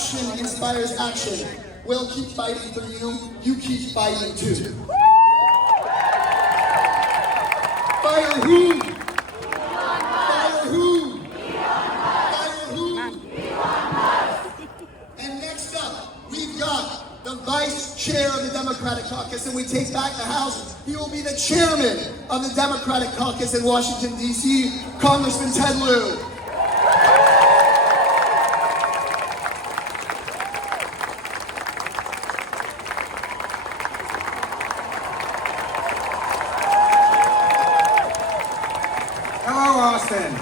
action inspires action. We'll keep fighting for you. You keep fighting too. Fire who? Fire who? Fire who? And next up, we've got the Vice Chair of the Democratic Caucus, and we take back the House. He will be the Chairman of the Democratic Caucus in Washington, D.C., Congressman Ted Lieu. Austin.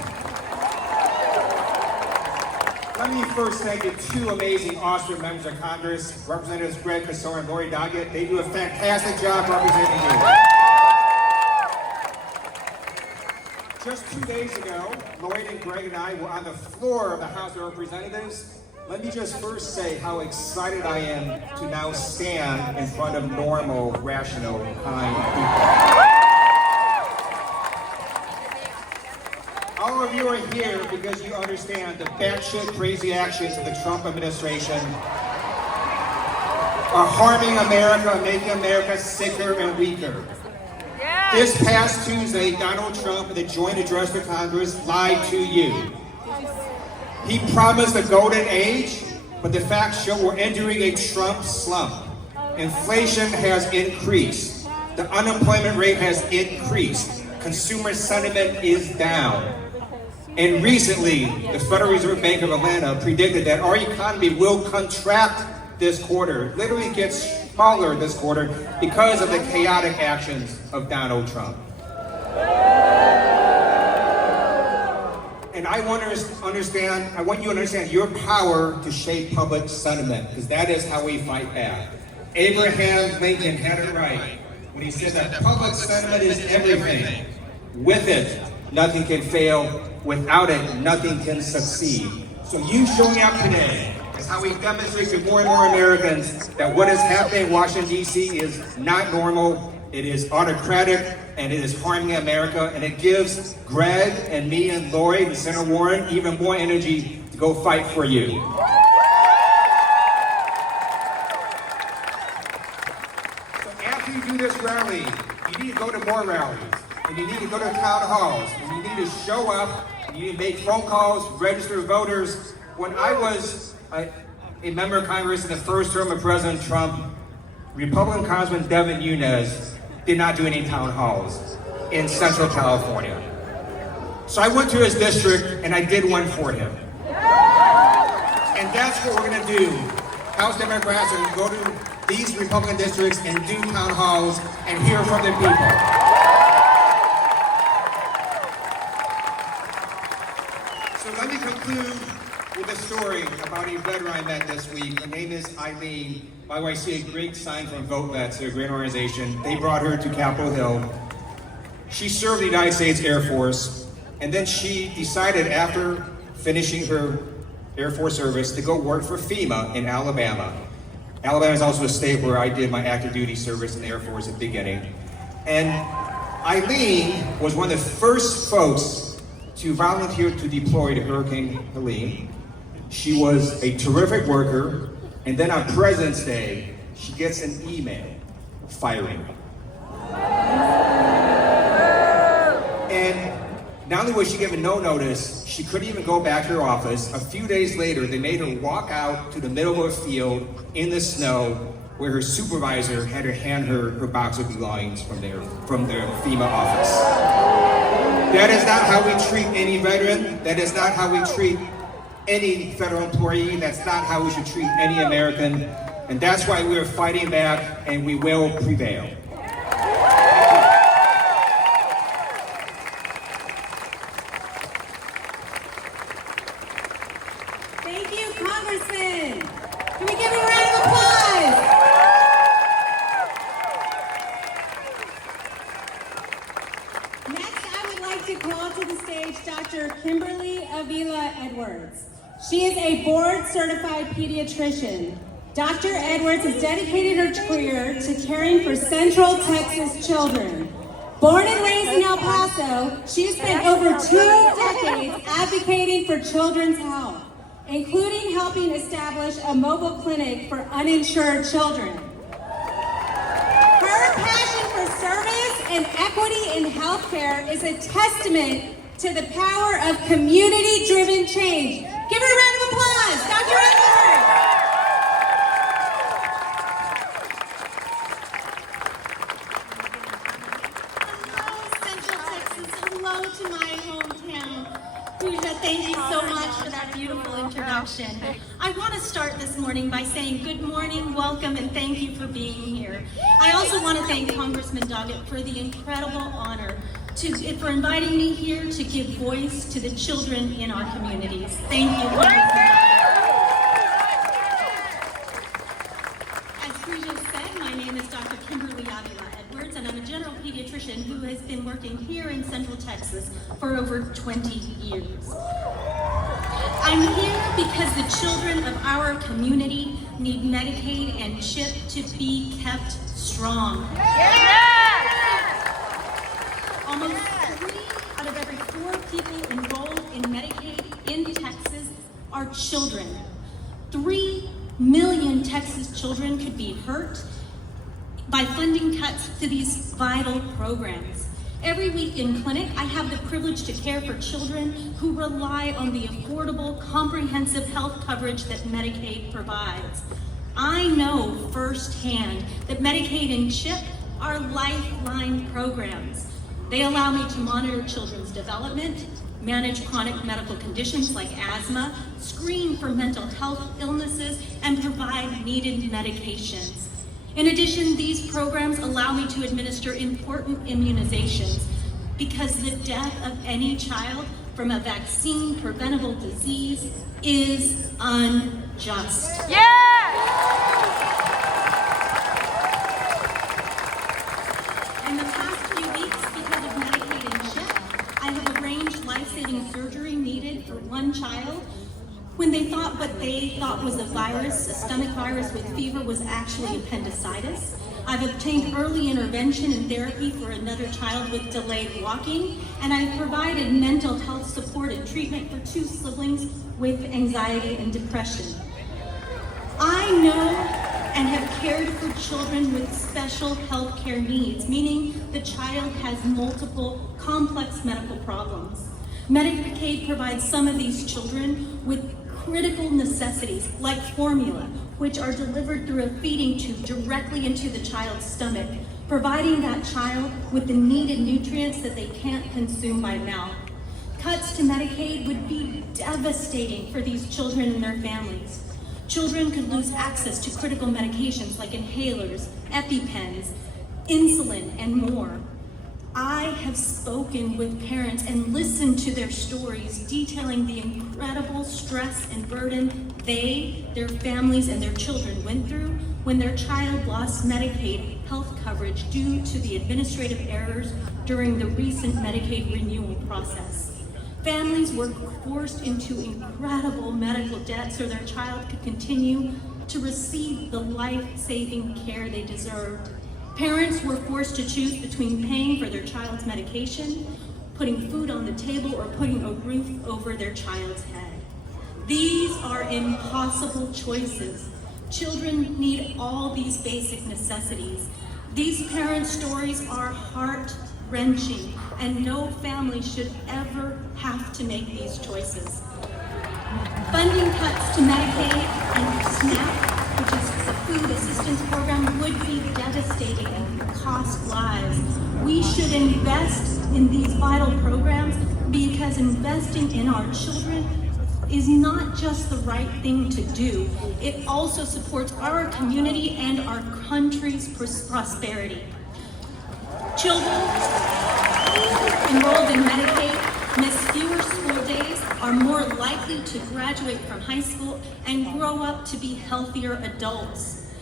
Let me first thank the two amazing Austrian members of Congress, Representatives Greg Castor and Lloydd Doggett. They do a fantastic job representing you. Just 2 days ago, Lloydd and Greg and I were on the floor of the House of Representatives. Let me just first say how excited I am to now stand in front of normal, rational, kind people. All of you are here because you understand the batshit crazy actions of the Trump administration are harming America and making America sicker and weaker. Yes. This past Tuesday, Donald Trump, in the joint address to Congress, lied to you. He promised a golden age, but the facts show we're entering a Trump slump. Inflation has increased. The unemployment rate has increased. Consumer sentiment is down. And recently, the Federal Reserve Bank of Atlanta predicted that our economy will contract this quarter, literally get smaller this quarter because of the chaotic actions of Donald Trump. And I want you to understand your power to shape public sentiment, because that is how we fight back. Abraham Lincoln had it right when he said that public sentiment is everything. With it, nothing can fail. Without it, nothing can succeed. So you showing up today is how we demonstrate to more and more Americans that what is happening in Washington, D.C. is not normal, it is autocratic, and it is harming America, and it gives Greg and me and Lloydd and Senator Warren even more energy to go fight for you. So after you do this rally, you need to go to more rallies. And you need to go to town halls, and you need to show up, and you need to make phone calls, register voters. When I was a member of Congress in the first term of President Trump, Republican Congressman Devin Nunes did not do any town halls in Central California. So I went to his district, and I did one for him. And that's what we're going to do. House Democrats are going to go to these Republican districts and do town halls and hear from the people. Let me conclude with a story about a veteran I met this week. Her name is Eileen. By the way, I see a great sign from Vote Vets, they're a great organization. They brought her to Capitol Hill. She served the United States Air Force, and then she decided after finishing her Air Force service to go work for FEMA in Alabama. Alabama is also a state where I did my active duty service in the Air Force at the beginning. And Eileen was one of the first folks to volunteer to deploy to Hurricane Helene. She was a terrific worker, and then on President's Day, she gets an email firing her. And not only was she given no notice, she couldn't even go back to her office. A few days later, they made her walk out to the middle of a field in the snow where her supervisor had to hand her box of belongings from their FEMA office. That is not how we treat any veteran. That is not how we treat any federal employee. That's not how we should treat any American. And that's why we're fighting back, and we will prevail. Thank you, Congressman. Can we give him a round of applause? To call to the stage Dr. Kimberly Avila Edwards. She is a board-certified pediatrician. Dr. Edwards has dedicated her career to caring for Central Texas children. Born and raised in El Paso, she has spent over 2 decades advocating for children's health. including helping establish a mobile clinic for uninsured children. Her passion for service and equity in healthcare is a testament to the power of community-driven change. Give her a round of applause, Dr. Edwards. Hello, Central Texas. Hello to my hometown. Pooja, thank you so much for that beautiful introduction. I want to start this morning by saying good morning, welcome, and thank you for being here. I also want to thank Congressman Doggett for the incredible honor for inviting me here to give voice to the children in our communities. Thank you. As Pooja said, my name is Dr. Kimberly Edwards, and I'm a general pediatrician who has been working here in Central Texas for over 20 years. I'm here because the children of our community need Medicaid and CHIP to be kept strong. Almost 3 out of every 4 people enrolled in Medicaid in Texas are children. 3 million Texas children could be hurt by funding cuts to these vital programs. Every week in clinic, I have the privilege to care for children who rely on the affordable, comprehensive health coverage that Medicaid provides. I know firsthand that Medicaid and CHIP are lifeline programs. They allow me to monitor children's development, manage chronic medical conditions like asthma, screen for mental health illnesses, and provide needed medications. In addition, these programs allow me to administer important immunizations because the death of any child from a vaccine-preventable disease is unjust. In the past few weeks, because of Medicaid and CHIP, I have arranged life-saving surgery needed for one child when they thought what they thought was a virus, a stomach virus with fever, was actually appendicitis. I've obtained early intervention and therapy for another child with delayed walking, and I've provided mental health support and treatment for 2 siblings with anxiety and depression. I know and have cared for children with special health care needs, meaning the child has multiple complex medical problems. Medicaid provides some of these children with critical necessities like formula, which are delivered through a feeding tube directly into the child's stomach, providing that child with the needed nutrients that they can't consume by mouth. Cuts to Medicaid would be devastating for these children and their families. Children could lose access to critical medications like inhalers, EpiPens, insulin, and more. I have spoken with parents and listened to their stories detailing the incredible stress and burden they, their families, and their children went through when their child lost Medicaid health coverage due to the administrative errors during the recent Medicaid renewal process. Families were forced into incredible medical debt so their child could continue to receive the life-saving care they deserved. Parents were forced to choose between paying for their child's medication, putting food on the table, or putting a roof over their child's head. These are impossible choices. Children need all these basic necessities. These parents' stories are heart-wrenching, and no family should ever have to make these choices. Funding cuts to Medicaid and SNAP, which is the food assistance program, would be devastating and cost lives. We should invest in these vital programs because investing in our children is not just the right thing to do, it also supports our community and our country's prosperity. Children enrolled in Medicaid miss fewer school days, are more likely to graduate from high school, and grow up to be healthier adults.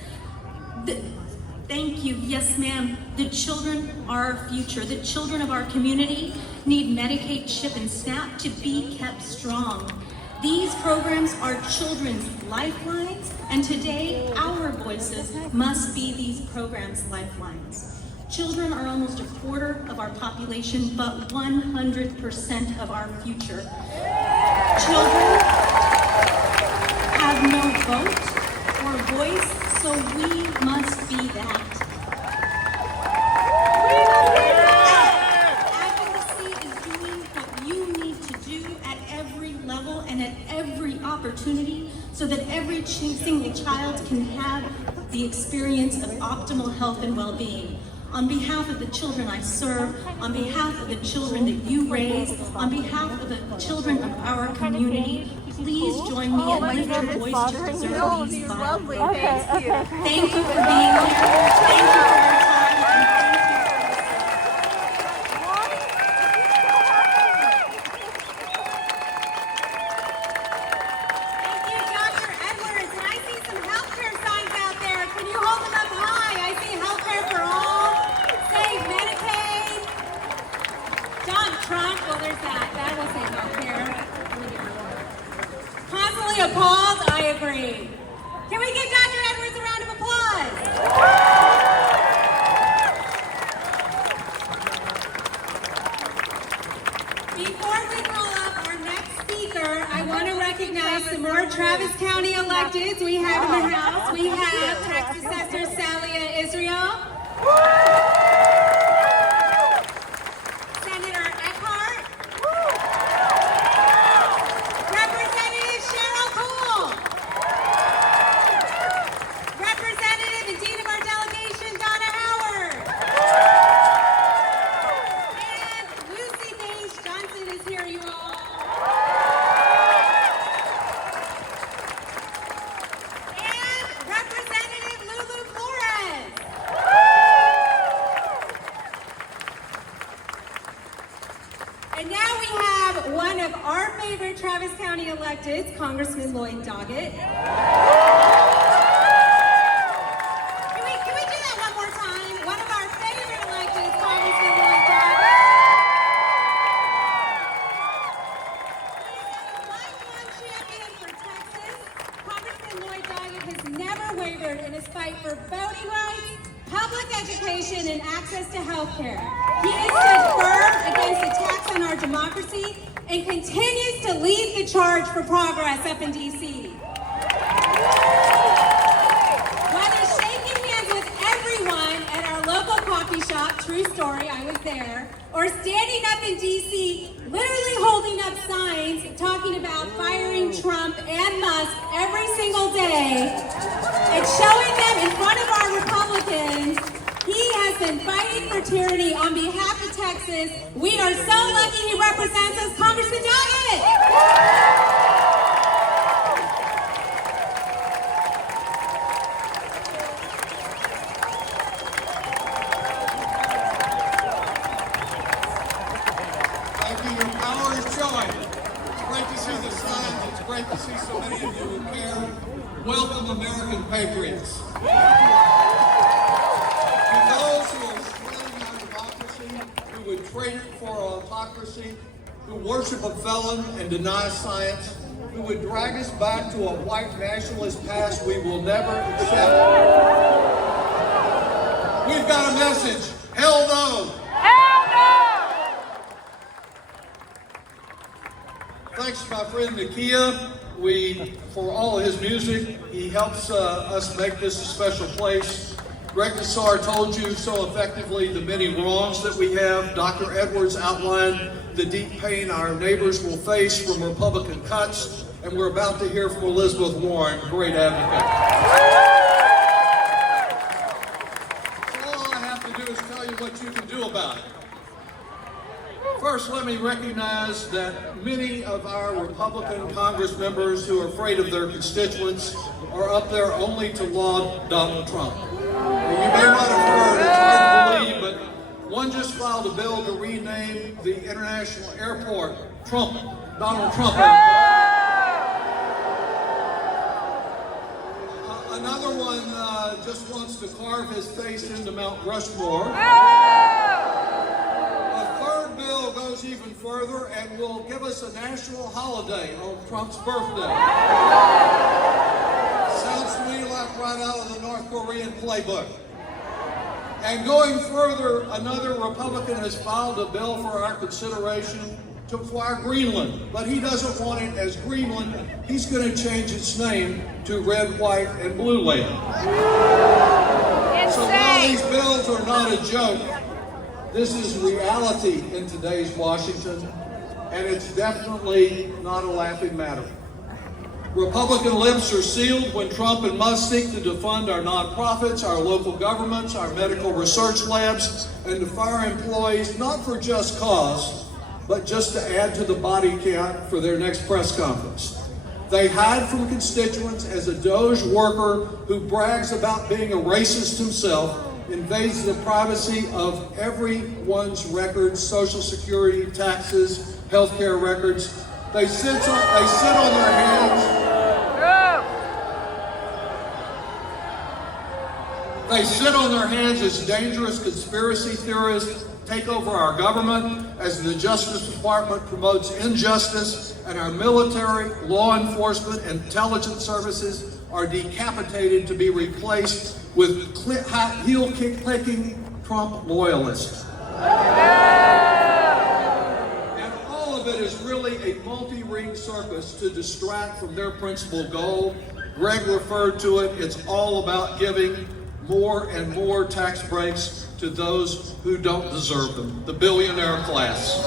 Thank you, yes ma'am. The children are our future. The children of our community need Medicaid, CHIP, and SNAP to be kept strong. These programs are children's lifelines, and today our voices must be these programs' lifelines. Children are almost a quarter of our population, but 100% of our future. Children have no vote or voice, so we must be that. Advocacy is doing what you need to do at every level and at every opportunity so that every single child can have the experience of optimal health and well-being. On behalf of the children I serve, on behalf of the children that you raise, on behalf of the children of our community, please join me and lift your voice to preserve these vital rights. Thank you for being here. Thank you for your time. And thank you, Dr. Edwards. And I see some healthcare signs out there. Can you hold them up high? I see healthcare for all. Save Medicaid. John Trump. Well, there's that. That will save healthcare. Constantly appalled, I agree. Can we give Dr. Edwards a round of applause? Before we call up our next speaker, I want to recognize some more Travis County electeds we have in the House. We have Tax Assessor Salia Israel. Senator Eckhart. Representative Cheryl Cole. Representative and Dean of our delegation, Donna Howard. And Lucy Baines Johnson is here, you all. And Representative Lulu Flores. And now we have one of our favorite Travis County electeds, Congressman Lloyd Doggett. Can we do that one more time? One of our favorite electeds, Congressman Lloyd Doggett. He's a lifelong champion for Texas. Congressman Lloyd Doggett has never wavered in his fight for voting rights, public education, and access to health care. He has stood firm against attacks on our democracy and continues to lead the charge for progress up in D.C. Whether shaking hands with everyone at our local coffee shop, true story, I was there, or standing up in D.C., literally holding up signs talking about firing Trump and Musk every single day and showing them in front of our Republicans, he has been fighting for tyranny on behalf of Texas. We are so lucky he represents us, Congressman Doggett. Thank you. Your power is showing. It's great to see the signs. It's great to see so many of you who care. Welcome, American patriots. To those who are sweating our democracy, who would trade it for autocracy, who worship a felon and deny science, who would drag us back to a white nationalist past we will never accept. We've got a message. Hell no. Thanks to my friend Nakia for all of his music. He helps us make this a special place. Greg Nassar told you so effectively the many wrongs that we have. Dr. Edwards outlined the deep pain our neighbors will face from Republican cuts, and we're about to hear from Elizabeth Warren, great advocate. So all I have to do is tell you what you can do about it. First, let me recognize that many of our Republican Congress members who are afraid of their constituents are up there only to laud Donald Trump. You may not have heard, it's hard to believe, but one just filed a bill to rename the international airport Donald Trump Airport. Another one just wants to carve his face into Mount Rushmore. Bill goes even further and will give us a national holiday on Trump's birthday. Sounds to me like right out of the North Korean playbook. And going further, another Republican has filed a bill for our consideration to acquire Greenland, but he doesn't want it as Greenland. He's going to change its name to Red, White, and Blue Land. So while these bills are not a joke, this is reality in today's Washington, and it's definitely not a laughing matter. Republican lips are sealed when Trump and Musk seek to defund our nonprofits, our local governments, our medical research labs, and to fire employees not for just cause, but just to add to the body count for their next press conference. They hide from constituents as a Doge worker who brags about being a racist himself, invades the privacy of everyone's records, Social Security, taxes, healthcare records. They sit on their hands. They sit on their hands as dangerous conspiracy theorists take over our government, as the Justice Department promotes injustice, and our military, law enforcement, and intelligence services are decapitated to be replaced with heel-clicking Trump loyalists. And all of it is really a multi-ring circus to distract from their principal goal. Greg referred to it. It's all about giving more and more tax breaks to those who don't deserve them, the billionaire class.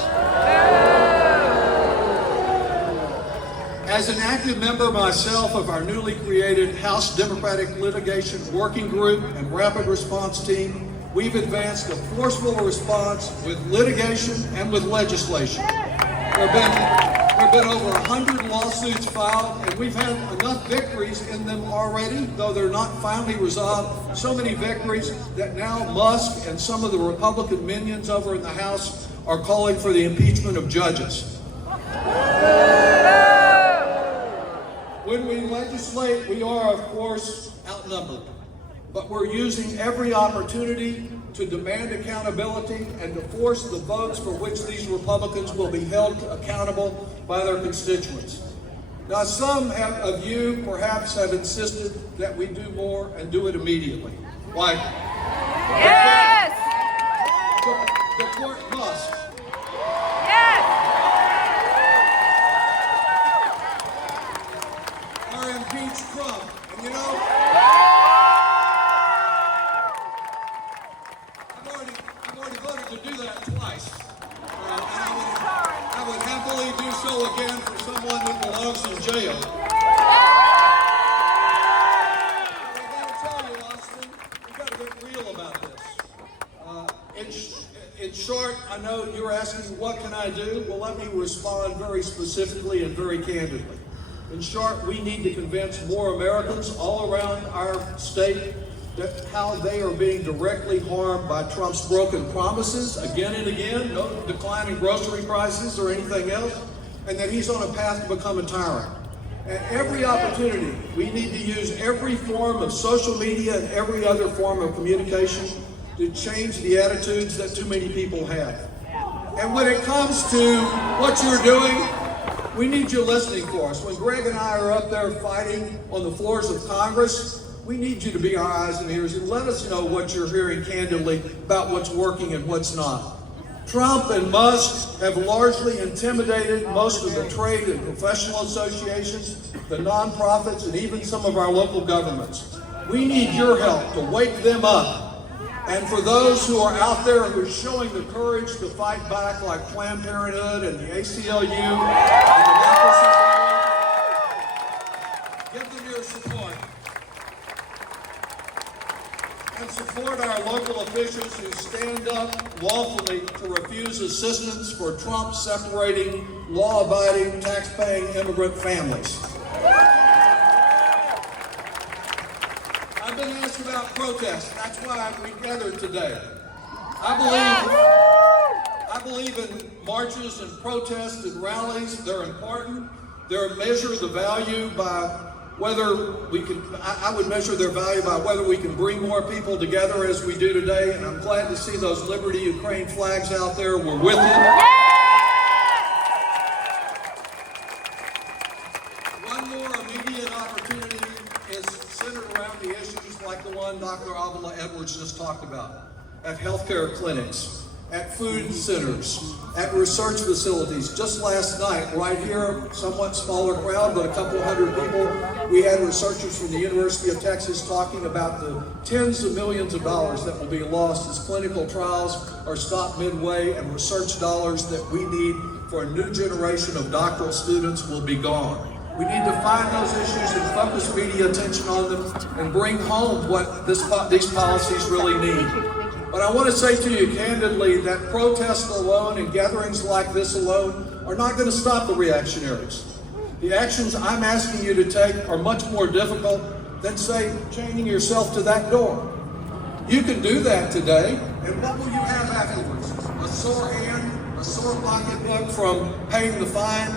As an active member myself of our newly created House Democratic Litigation Working Group and Rapid Response Team, we've advanced a forceful response with litigation and with legislation. There have been over 100 lawsuits filed, and we've had enough victories in them already, though they're not finally resolved. So many victories that now Musk and some of the Republican minions over in the House are calling for the impeachment of judges. When we legislate, we are, of course, outnumbered, but we're using every opportunity to demand accountability and to force the votes for which these Republicans will be held accountable by their constituents. Now, some of you perhaps have insisted that we do more and do it immediately. Why? Yes! The court must. Yes! Or impeach Trump. And you know, I've already voted to do that twice. And I would happily do so again for someone who belongs in jail. But I gotta tell you, Austin, we gotta get real about this. In short, I know you're asking, what can I do? Well, let me respond very specifically and very candidly. In short, we need to convince more Americans all around our state that how they are being directly harmed by Trump's broken promises again and again, no decline in grocery prices or anything else, and that he's on a path to become a tyrant. At every opportunity, we need to use every form of social media and every other form of communication to change the attitudes that too many people have. And when it comes to what you're doing, we need you listening for us. When Greg and I are up there fighting on the floors of Congress, we need you to be our eyes and ears and let us know what you're hearing candidly about what's working and what's not. Trump and Musk have largely intimidated most of the trade and professional associations, the nonprofits, and even some of our local governments. We need your help to wake them up. And for those who are out there who are showing the courage to fight back, like Planned Parenthood and the ACLU and Democracy Now!, give them your support. And support our local officials who stand up lawfully to refuse assistance for Trump separating law-abiding, tax-paying immigrant families. I've been asked about protests. That's why we gathered today. I believe in marches and protests and rallies. They're important. They're measure the value by whether we can, I would measure their value by whether we can bring more people together as we do today, and I'm glad to see those Liberty Ukraine flags out there. We're with you. One more immediate opportunity is centered around the issues like the one Dr. Avila Edwards just talked about, at healthcare clinics. at food centers, at research facilities. Just last night, right here, somewhat smaller crowd, but a couple hundred people, we had researchers from the University of Texas talking about the tens of millions of dollars that will be lost as clinical trials are stopped midway and research dollars that we need for a new generation of doctoral students will be gone. We need to find those issues and focus media attention on them and bring home what these policies really need. But I want to say to you candidly that protests alone and gatherings like this alone are not going to stop the reactionaries. The actions I'm asking you to take are much more difficult than, say, chaining yourself to that door. You can do that today, and what will you have afterwards? A sore hand, a sore pocketbook from paying the fine,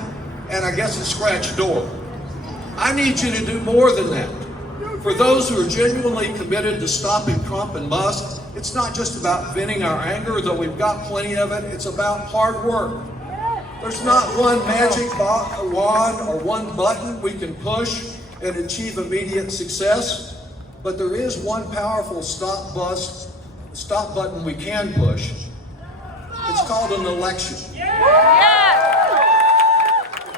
and I guess a scratched door. I need you to do more than that. For those who are genuinely committed to stopping Trump and Musk, it's not just about venting our anger, though we've got plenty of it. It's about hard work. There's not one magic wand or one button we can push and achieve immediate success, but there is one powerful stop button we can push. It's called an election. If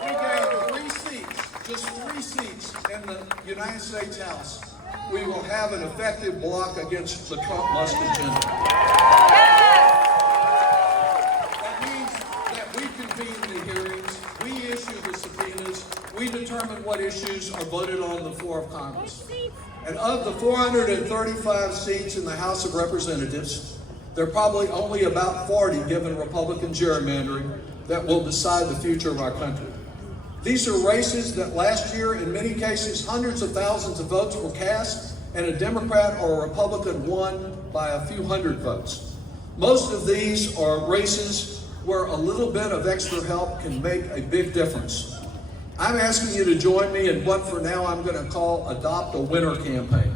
we gain 3 seats, just 3 seats in the United States House, we will have an effective block against the Trump-Musk agenda. That means that we convene the hearings, we issue the subpoenas, we determine what issues are voted on the floor of Congress. And of the 435 seats in the House of Representatives, there are probably only about 40, given Republican gerrymandering, that will decide the future of our country. These are races that last year, in many cases, hundreds of thousands of votes were cast, and a Democrat or a Republican won by a few hundred votes. Most of these are races where a little bit of extra help can make a big difference. I'm asking you to join me in what for now I'm going to call Adopt a Winner campaign.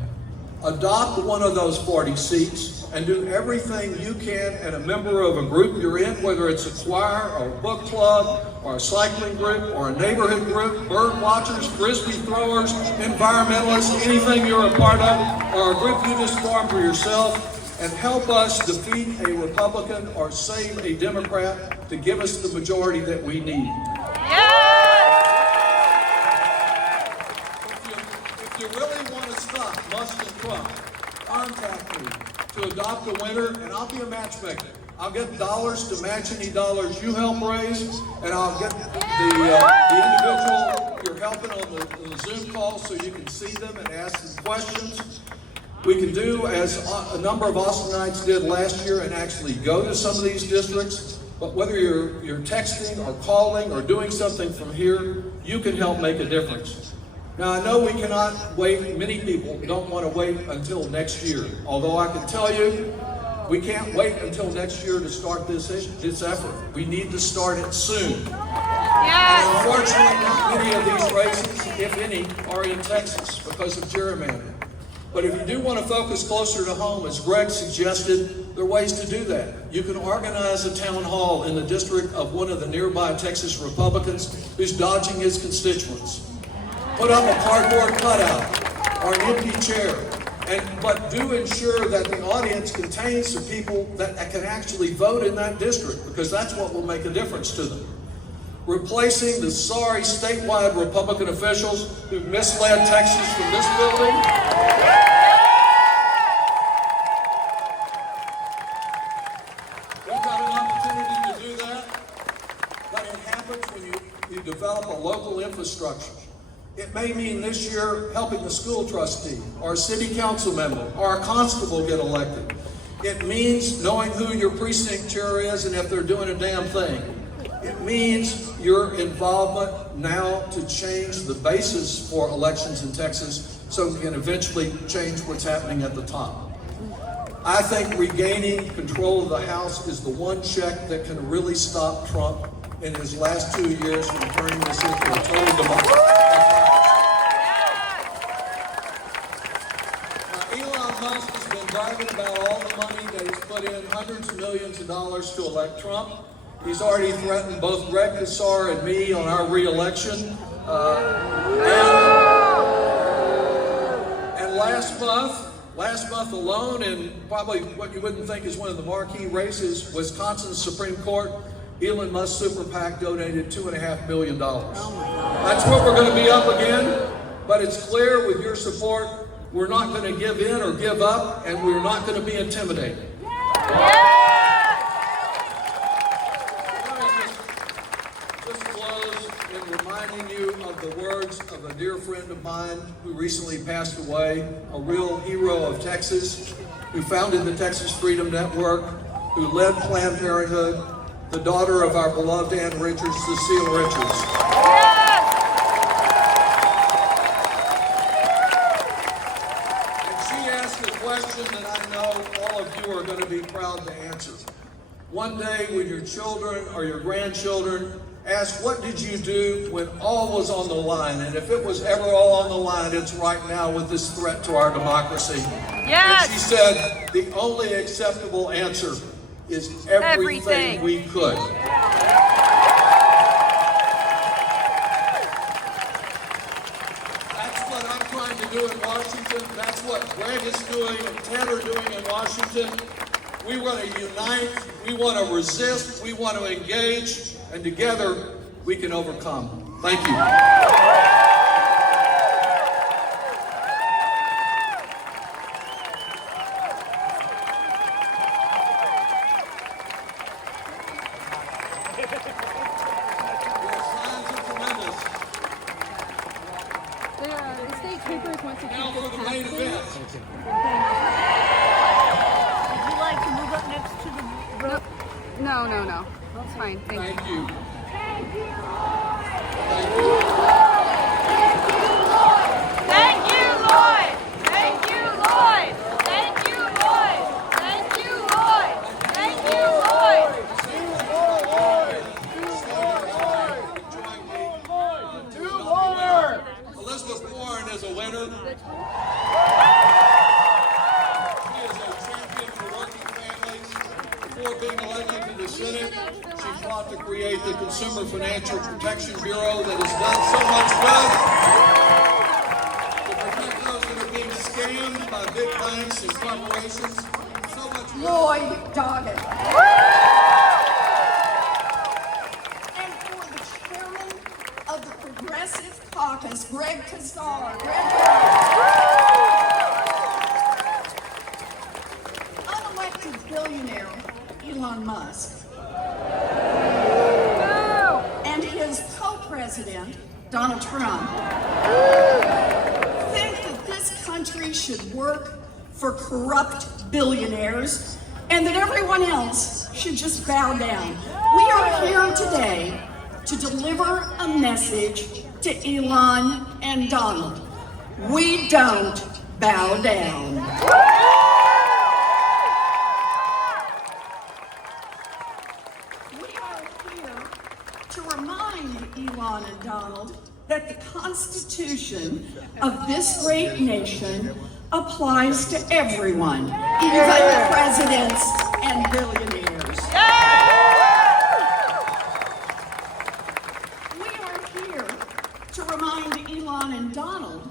Adopt one of those 40 seats and do everything you can and a member of a group you're in, whether it's a choir or a book club or a cycling group or a neighborhood group, bird watchers, frisbee throwers, environmentalists, anything you're a part of, or a group you just formed for yourself, and help us defeat a Republican or save a Democrat to give us the majority that we need. If you really want to stop Musk and Trump, contact me to Adopt a Winner, and I'll be a matchmaker. I'll get dollars to match any dollars you help raise, and I'll get the individual you're helping on the Zoom call so you can see them and ask them questions. We can do as a number of Austinites did last year and actually go to some of these districts, but whether you're texting or calling or doing something from here, you can help make a difference. Now, I know we cannot wait. Many people don't want to wait until next year. Although I can tell you, we can't wait until next year to start this effort. We need to start it soon. And unfortunately, not many of these races, if any, are in Texas because of gerrymandering. But if you do want to focus closer to home, as Greg suggested, there are ways to do that. You can organize a town hall in the district of one of the nearby Texas Republicans who's dodging his constituents. Put up a cardboard cutout or an empty chair, but do ensure that the audience contains the people that can actually vote in that district, because that's what will make a difference to them. Replacing the sorry statewide Republican officials who misled Texas from this building. We've got an opportunity to do that, but it happens when you develop a local infrastructure. It may mean this year helping a school trustee or a city council member or a constable get elected. It means knowing who your precinct chair is and if they're doing a damn thing. It means your involvement now to change the basis for elections in Texas so we can eventually change what's happening at the top. I think regaining control of the House is the one check that can really stop Trump in his last 2 years from turning this into a total democracy. Elon Musk has been bragging about all the money that he's put in, hundreds of millions of dollars to elect Trump. He's already threatened both Greg Casar and me on our re-election. And last month, last month alone, in probably what you wouldn't think is one of the marquee races, Wisconsin's Supreme Court, Elon Musk Super PAC donated $2.5 million. That's what we're going to be up again, but it's clear with your support, we're not going to give in or give up, and we're not going to be intimidated. Just close in reminding you of the words of a dear friend of mine who recently passed away, a real hero of Texas, who founded the Texas Freedom Network, who led Planned Parenthood, the daughter of our beloved Ann Richards, Cecile Richards. And she asked a question that I know all of you are going to be proud to answer. One day when your children or your grandchildren ask, what did you do when all was on the line? And if it was ever all on the line, it's right now with this threat to our democracy. Yes. And she said, the only acceptable answer is everything we could. That's what I'm trying to do in Washington. That's what Greg is doing and Ted are doing in Washington. We want to unite, we want to resist, we want to engage, and together we can overcome. Thank you. The state troopers want to keep Now for this the main passing. event. Would you like to move up next to the... No. That's fine. Thank you. Thank you. Thank you, Lloyd! Thank you, Lloyd! Thank you, Lloyd! Thank you, Lloyd! Thank you, Lloyd! Elizabeth Warren is a winner. She is a champion for working families. Before being elected to the Senate, she fought to create the Consumer Financial Protection Bureau that has done so much good to protect those that are being scammed by big banks and corporations. So much good. Lloyd Doggett. And for the chairman of the Progressive Caucus, Greg Casar. Unelected billionaire Elon Musk. And his co-president, Donald Trump, think that this country should work for corrupt billionaires and that everyone else should just bow down. We are here today to deliver a message to Elon and Donald. We don't bow down. We are here to remind Elon and Donald that the Constitution of this great nation applies to everyone, even presidents and billionaires. We are here to remind Elon and Donald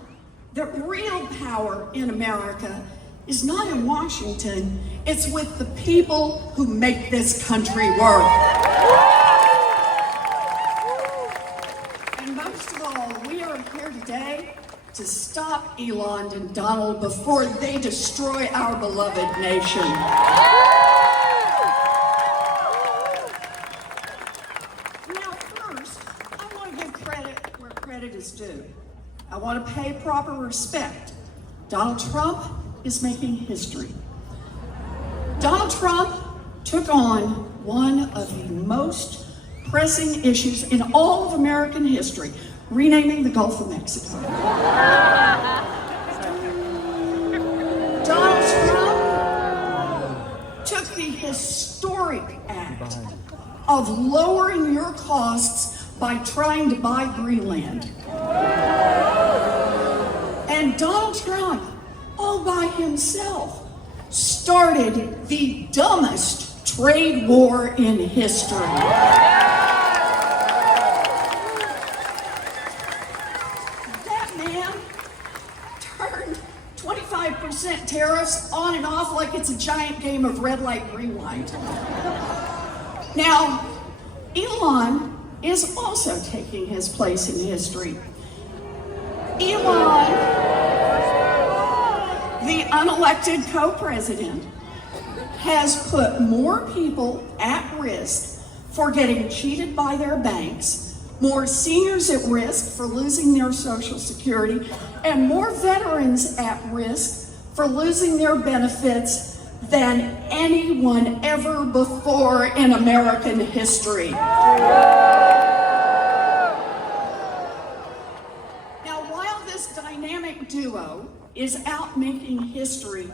that real power in America is not in Washington, it's with the people who make this country work. And most of all, we are here today to stop Elon and Donald before they destroy our beloved nation. Now first, I want to give credit where credit is due. I want to pay proper respect. Donald Trump is making history. Donald Trump took on one of the most pressing issues in all of American history, renaming the Gulf of Mexico. Donald Trump took the historic act of lowering your costs by trying to buy Greenland. And Donald Trump, all by himself, started the dumbest trade war in history. That man turned 25% 5% tariffs on and off like it's a giant game of red light, green light. Now, Elon is also taking his place in history. Elon, the unelected co-president, has put more people at risk for getting cheated by their banks, more seniors at risk for losing their Social Security, and more veterans at risk for losing their benefits than anyone ever before in American history. Now, while this dynamic duo is out making history,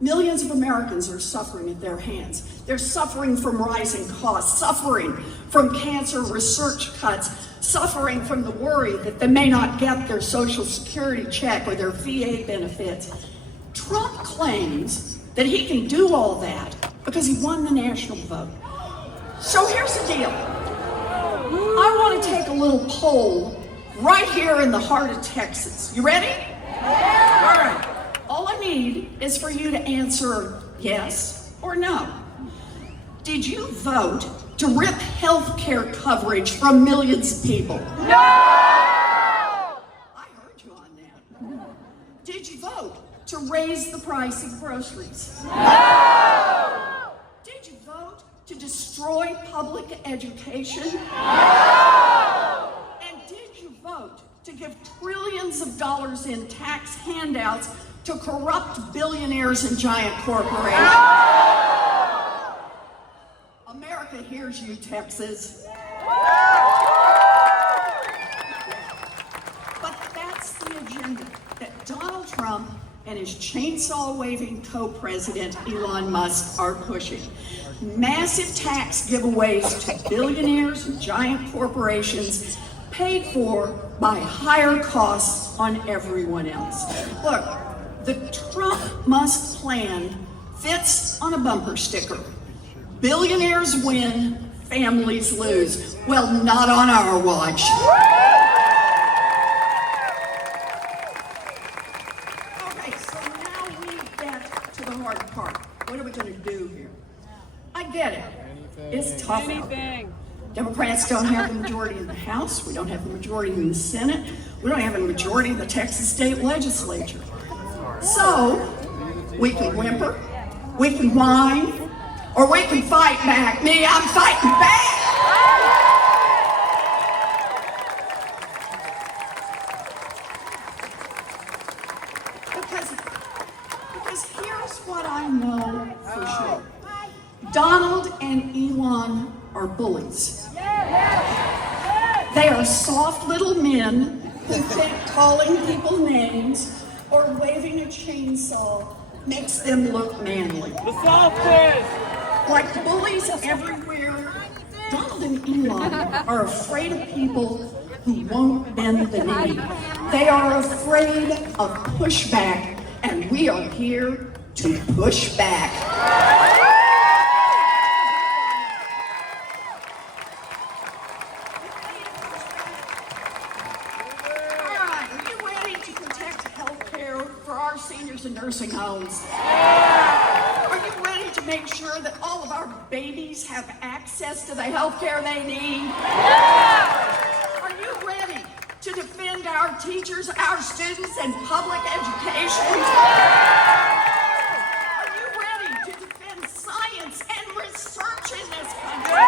millions of Americans are suffering at their hands. They're suffering from rising costs, suffering from cancer research cuts, suffering from the worry that they may not get their Social Security check or their VA benefits. Trump claims that he can do all that because he won the national vote. So here's the deal. I want to take a little poll right here in the heart of Texas. You ready? Yeah. All right. All I need is for you to answer yes or no. Did you vote to rip health care coverage from millions of people? No! I heard you on that. Did you vote to raise the price of groceries? No! Did you vote to destroy public education? No! And did you vote to give trillions of dollars in tax handouts to corrupt billionaires and giant corporations? America hears you, Texas. But that's the agenda that Donald Trump and his chainsaw-waving co-president Elon Musk are pushing. Massive tax giveaways to billionaires and giant corporations paid for by higher costs on everyone else. Look, the Trump-Musk plan fits on a bumper sticker. Billionaires win, families lose. Well, not on our watch. Okay, so now we get to the hard part. What are we going to do here? I get it. It's tough out there. Democrats don't have the majority in the House. We don't have the majority in the Senate. We don't have a majority in the Texas state legislature. So, we can whimper, we can whine, or we can fight back. Me, I'm fighting back! Because here's what I know for sure. Donald and Elon are bullies. They are soft little men who think calling people names or waving a chainsaw makes them look manly. The softest! Like bullies everywhere, Donald and Elon are afraid of people who won't bend the knee. They are afraid of pushback, and we are here to push back. Seniors in nursing homes. Are you ready to make sure that all of our babies have access to the health care they need? Are you ready to defend our teachers, our students, and public education? Are you ready to defend science and research in this country? Are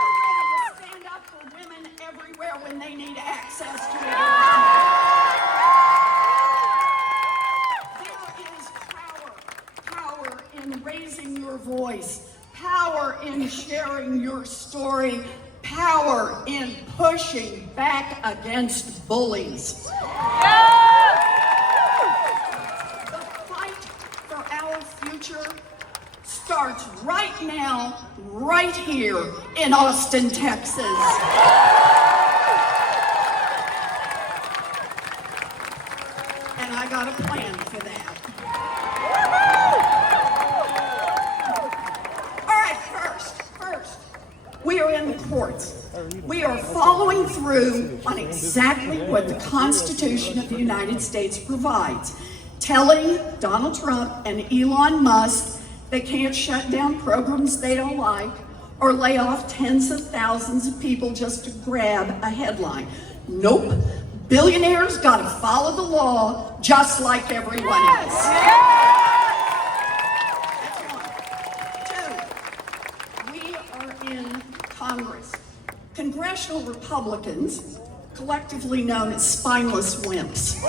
you ready to stand up for women everywhere when they need access to education? In raising your voice, power in sharing your story, power in pushing back against bullies. The fight for our future starts right now, right here in Austin, Texas. And I got a plan for that. We are in the courts. We are following through on exactly what the Constitution of the United States provides. telling Donald Trump and Elon Musk they can't shut down programs they don't like or lay off tens of thousands of people just to grab a headline. Nope. Billionaires gotta follow the law just like everyone else. That's one. Two, we are in Congress. Congressional Republicans, collectively known as spineless wimps,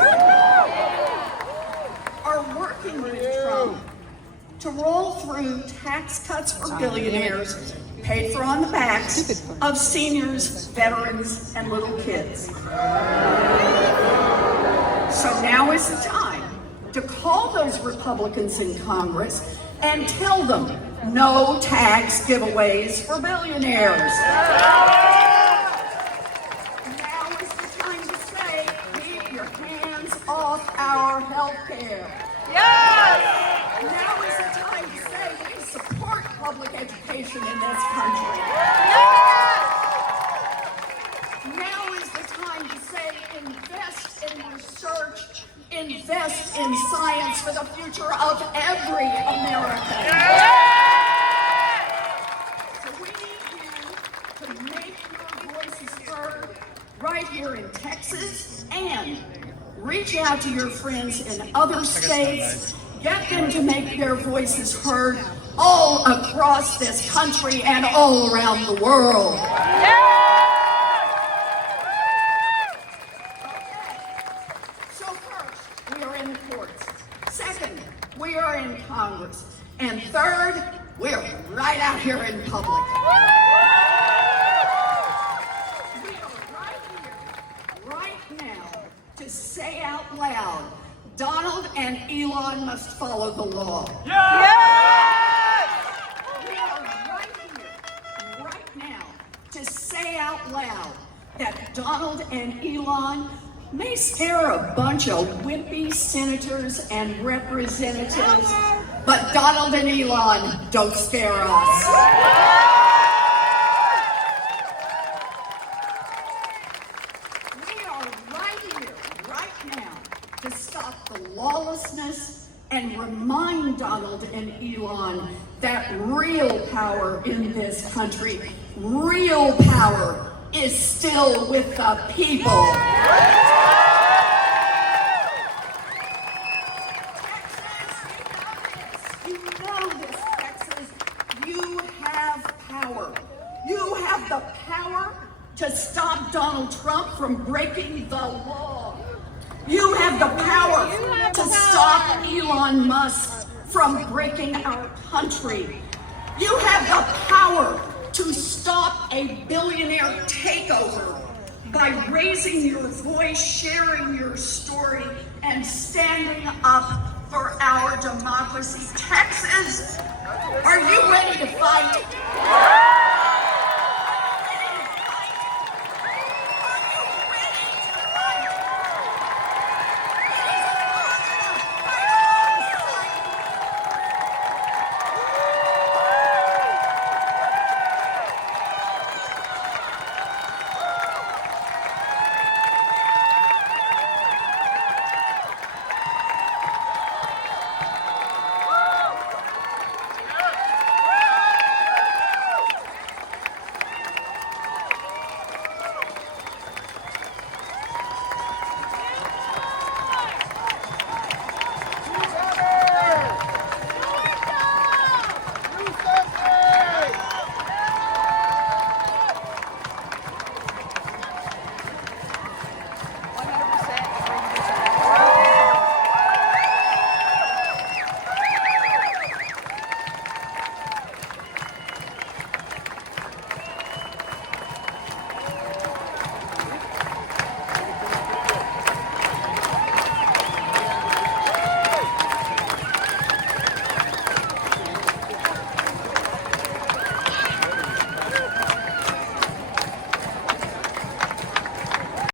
are working with Trump to roll through tax cuts for billionaires paid for on the backs of seniors, veterans, and little kids. So now is the time to call those Republicans in Congress and tell them no tax giveaways for billionaires. Now is the time to say, keep your hands off our health care. Yes! Now is the time to say we support public education in this country. Now is the time to say invest in research, invest in science for the future of every American. So we need you to make your voices heard right here in Texas and reach out to your friends in other states. Get them to make their voices heard all across this country and all around the world. Okay. So first, we are in the courts. Second, we are in Congress. And third, we're right out here in public. We are right here, right now, to say out loud, Donald and Elon must follow the law. Yes! We are right here, right now, to say out loud that Donald and Elon may scare a bunch of wimpy senators and representatives, but Donald and Elon don't scare us. We are right here, right now, to stop the lawlessness and remind Donald and Elon that real power in this country, real power, is still with the people. Texas, you know this, Texas. You have power. You have the power to stop Donald Trump from breaking the law. You have the power to stop Elon Musk from breaking our country. You have the power to stop a billionaire takeover by raising your voice, sharing your story, and standing up for our democracy. Texas, are you ready to fight?